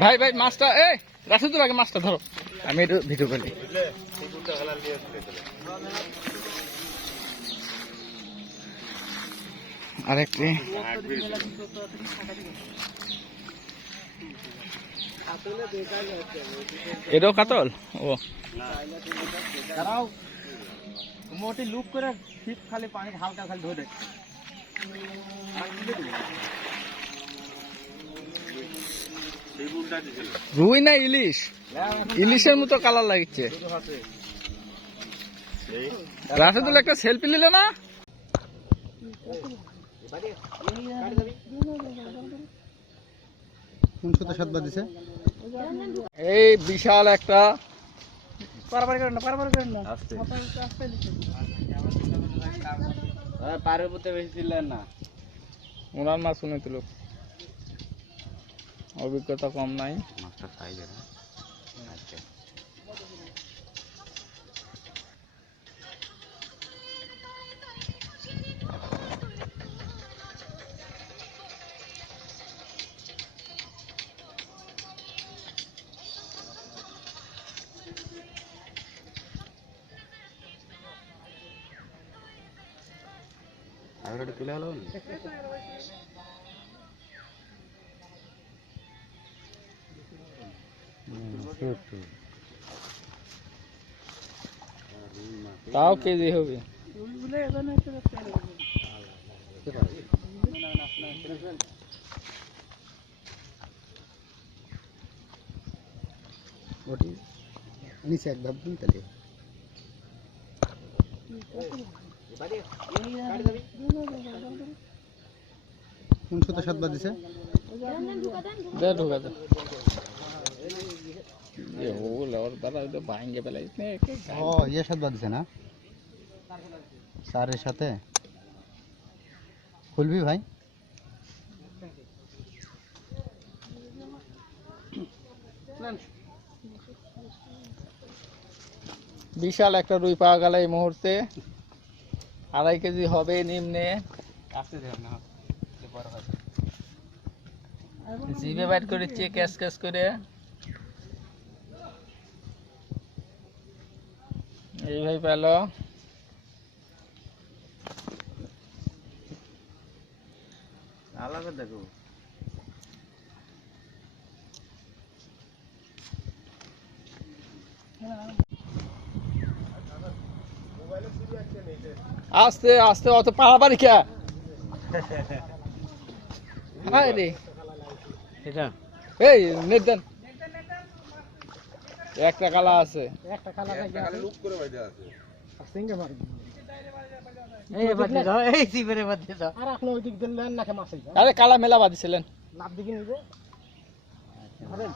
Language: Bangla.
ভাই ভাই, মাছটা এ রাশিদুল আগে মাছটা ধরো। আমি একটু ভিডিও করি আরেকটি। এটাও কাতল? ও। মোটি লুক করে ঠিক খালি পানি হালকা খালি ধরে রুই না ইলিশ। ইলিশের মতো কালার লাগছে। রাশেদুল একটা সেলফি নিল না? এই বিশাল একটা। পারাপারি করেন না পারাপারি করেন না। পারের উপরে বেশি দিলেন না। ওনার মাছ শুনে তুলো অভিজ্ঞতা কম নাই। আচ্ছা। আগের তুলে হলো তাও কেজি হবে। ওটি নিচে এক ধাপ দিন তাহলে। কোন সাত বাজিছে? দে ঢুকা ও ইয়ে সাত বাজিছে না? সারের সাথে? খুলবি ভাই? বিশাল একটা রুই পাওয়া গেল এই মুহূর্তে। আড়াই কেজি হবে নিম্নে। জিভে বাইট করেছে ক্যাশ ক্যাশ করে। এইভাবে পেল আলাদা দেখো। আস্তে আস্তে অত পাড়াপাড়ি কে? হায় রে। এটা? এই নেট দেন। একটা কালা আছে। একটা কালা লুক করে বাইরে আছে। সিঙ্গে মারি এই বাদ দাও এই সিবেরে বাদ দাও আর আপনি ওই দিক দিলেন নাকি মাসে আরে কালা মেলা বাঁধিছিলেন। লাভ দিকে নিবে। ধরেন